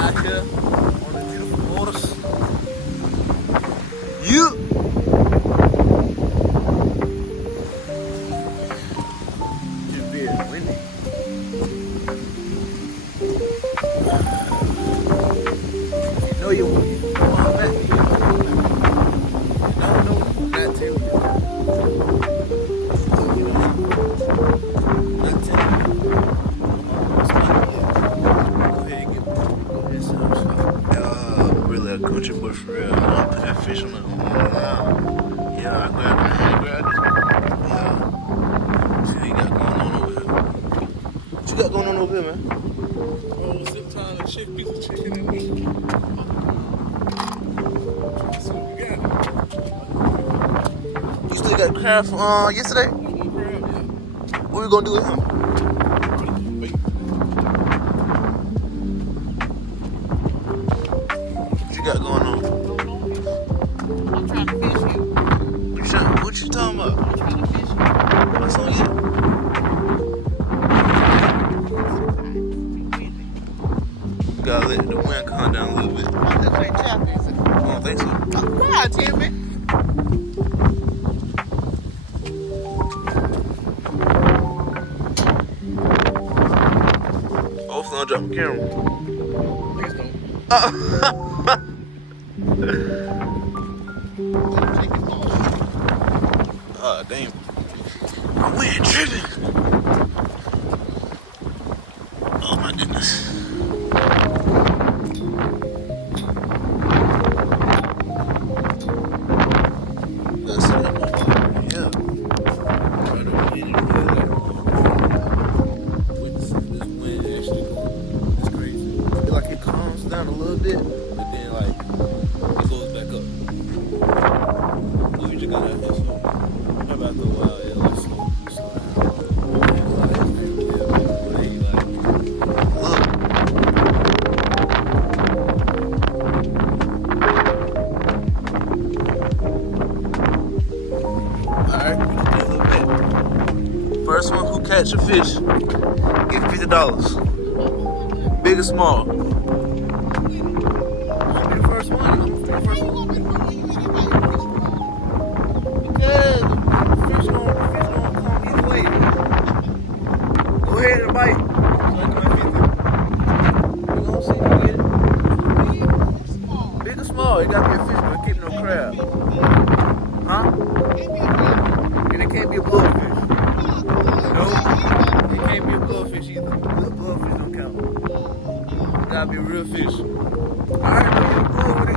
Out here on the beautiful waters. You. Just being windy. You know you want to come back. You don't know, not tell you. Not tell you. Go ahead and go ahead and set up shop. Really a country boy for real. I put that fish on the ground. Yeah, I had grabbed it. Yeah. See what you got going on over here. What you got going on over here, man? Oh, zip tie and chick, piece of chicken and meat. So we got it. You still got crab from yesterday? One crab, yeah. What we gonna do with him? Bait. What you got going on? I'm trying to fish you. What you talking about? I'm trying to fish you. What's on you? Gotta let the wind calm down a little bit. That's like trap, is it? I don't think so. Oh, God, Timmy. Hopefully I'll drop my camera. Please don't. Take it off. Oh, damn. My wind tripping. Oh, my goodness. Let's see. Yeah. Right over here, witnessing this wind actually going. It's crazy. I feel like it calms down a little bit, but then like it goes back up. So you just gotta have this slow. Maybe after a while, yeah, like slow down. Yeah, like, look. Alright, we can do a little bit. First one who catch a fish get $50. Big or small. I'll be the first one. I'm the first one. Because the fish gonna come either way. Go ahead and bite. So I get my 50. You gonna see me get it? Big or small, it gotta be a fish, but it can't be no crab. Huh? And it can't be a blowfish. No, it can't be a blowfish either. The blowfish don't count. It gotta be a real fish. Alright, no, you're cool with it.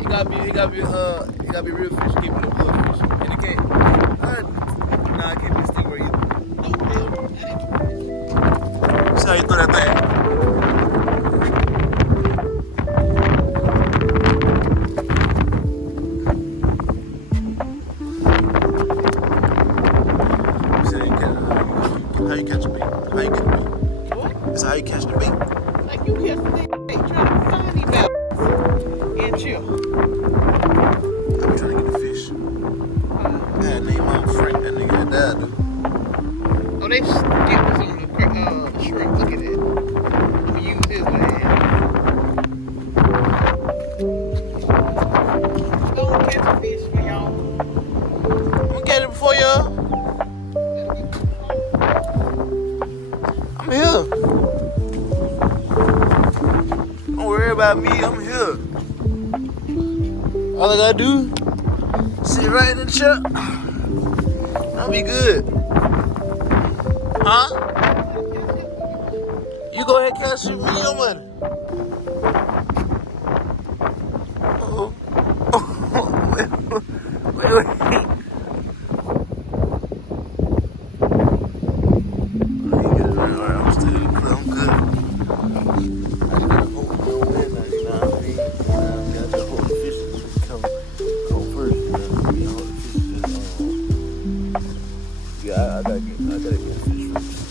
It gotta be a real fish. It can't be no blowfish. And it can't. Nah, it can't be a stingray either. See how you throw that thing? How you catch a bait? How you get a bait? What? That's how you catch the bait. Like you catch the thing, trying to find these bells and chill. I'm trying to get a fish. I had name on Frank, that nigga had died though. Oh, they skipped us on the shrimp. Look at that. I'm gonna use his land. Don't catch a fish for y'all. I'm gonna get it before y'all. I'm here. Don't worry about me, I'm here. All I gotta do, sit right in the chair. I'll be good. Huh? You go ahead and cash me your money. Uh-oh. Wait. I'm still good. I'm good. I just gotta hold no wind, you know what I mean? I gotta just hold the fish so we come first, you know what I mean? Hold the fish yeah, I gotta get the fish first. You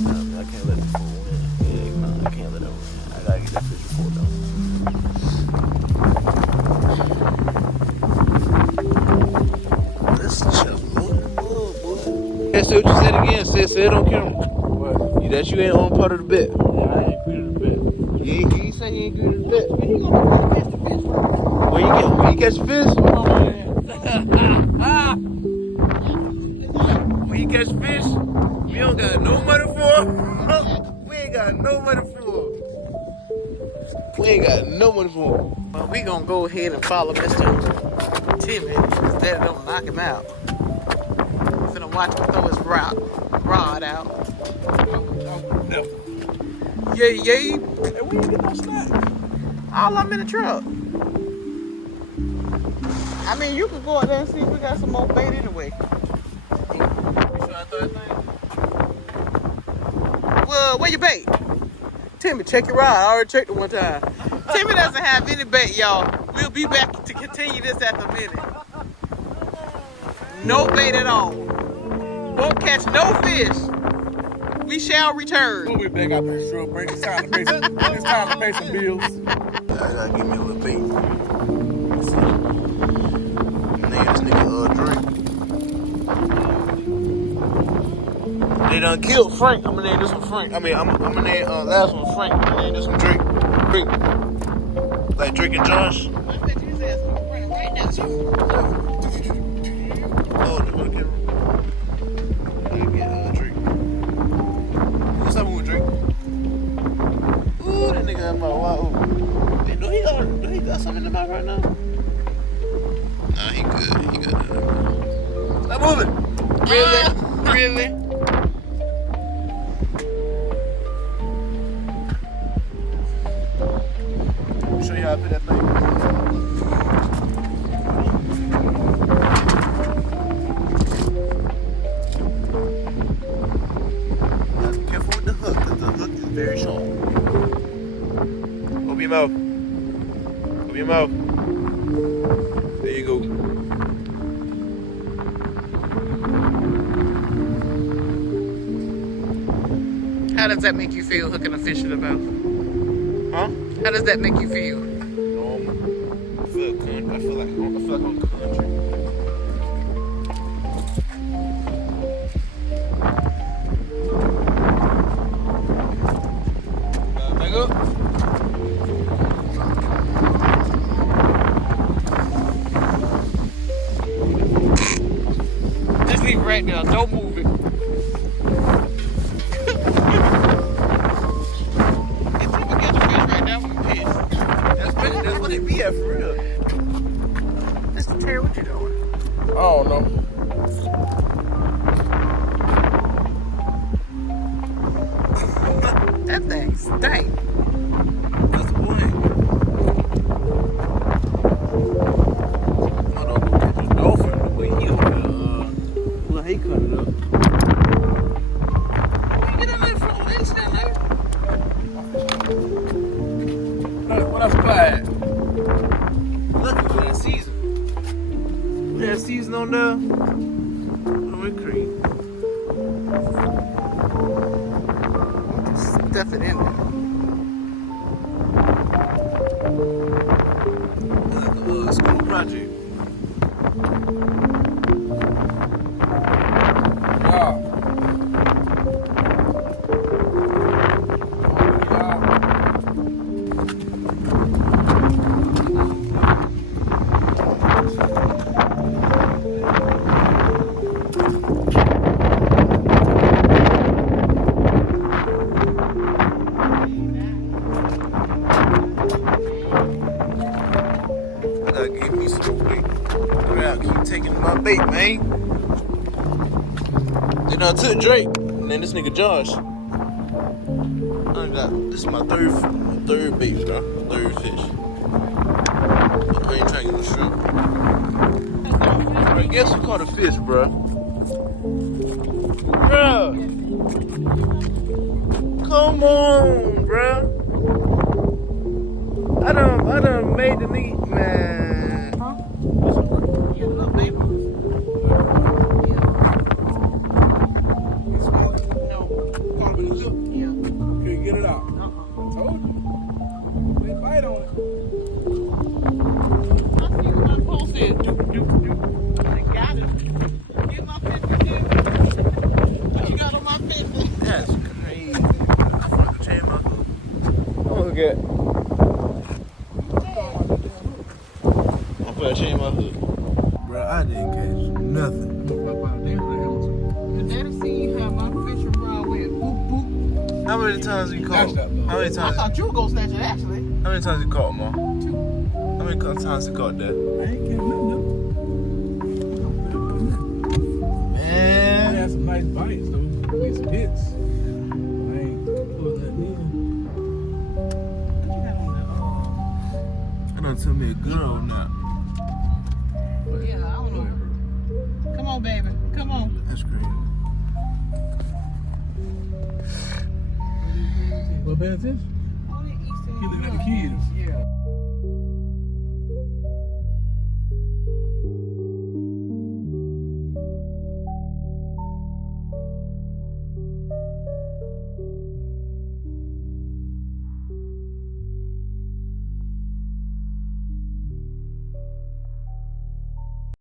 know what I mean? I can't let it fall in. Yeah, no, I can't let it win. I gotta get that fish before though. Let's chill. Boy. Say what you said again. Say it on camera. What? You That you ain't on part of the bet. Yeah, I ain't included the bet. He say he ain't good at the bet. Where you gonna catch the fish from? Where you catch fish? When you catch fish, we don't got no money for. We ain't got no money for. We ain't got no money for. Well, we gonna go ahead and follow Mr. Timmy instead of them knock him out. Finna watch him throw his rod out. No. Yay! Hey, we ain't get no snack. All I'm in the truck. I mean, you can go out there and see if we got some more bait anyway. Well, where your bait? Timmy, check your rod. I already checked it one time. Timmy doesn't have any bait, y'all. We'll be back to continue this at the minute. No bait at all. Won't catch no fish. We shall return. We'll be back after this short break. It's time to pay some bills. I gotta give me a little bait. Name this nigga Drake. They done killed Frank. I'm gonna name this one Frank. I mean, I'm gonna name last one Frank. I'm gonna name this one Drake. Drake. Like Drake and Josh. I bet his ass running right now. Oh, the one camera. Get Drake. What's up with Drake? Ooh, that nigga in my wow. Wait, do he got something in the mouth right now? Nah, he good. He good. Stop moving. Really? Really? Show you how I put that thing. Now, be careful with the hook, because the hook is very sharp. Open your mouth. Open your mouth. There you go. How does that make you feel hooking a fish in the mouth? Huh? How does that make you feel? Normal. I feel like I'm country. Back up. Just leave it right there. Don't move it. If you can catch a fish right now, we can fish. That's what it be at for real. Mr. Terry, what you doing? I don't know. That thing stank. That's the point. My dog gonna catch a dolphin the way he over there. Well, he cut it up. Get in there from the inside there. What else bad? Look, we had season. We had season on there. Oh, it cream. Just stuff it in there. Like a school project. Yeah. I gotta give me some more bait. I keep taking my bait, man. Then I took Drake, and then this nigga Josh. This is my third bait, bro. Third fish. I ain't trying to get no shrimp. Bro, guess who caught a fish, bro? Bro. Come on, bro. I done made the nigga, man. Huh? Yeah, little baby. No. Pop in the lip. Yeah. Couldn't get it out. Told you. They bite on it. I see what my pole said. Doop, doop, doop. I got it. Get my 50, dude. What you got on my 50? That's crazy. get. I'm putting a chain in my hood. Bro, I didn't catch nothing. Your daddy seen you have my fishing rod with boop boop. How many times you caught? How many I times? thought you were gonna snatch it actually. How many times you caught, Ma? 2. How many times you caught that? I ain't getting nothing. I Man. had some nice bites, though. Made some hits. I ain't pulling nothing in. What you got on That done took me a good old nap. the yeah, I don't know. Come on, baby. Come on. That's crazy. Well, pay attention. Oh, they Easter You looking at the egg. kids. Yeah.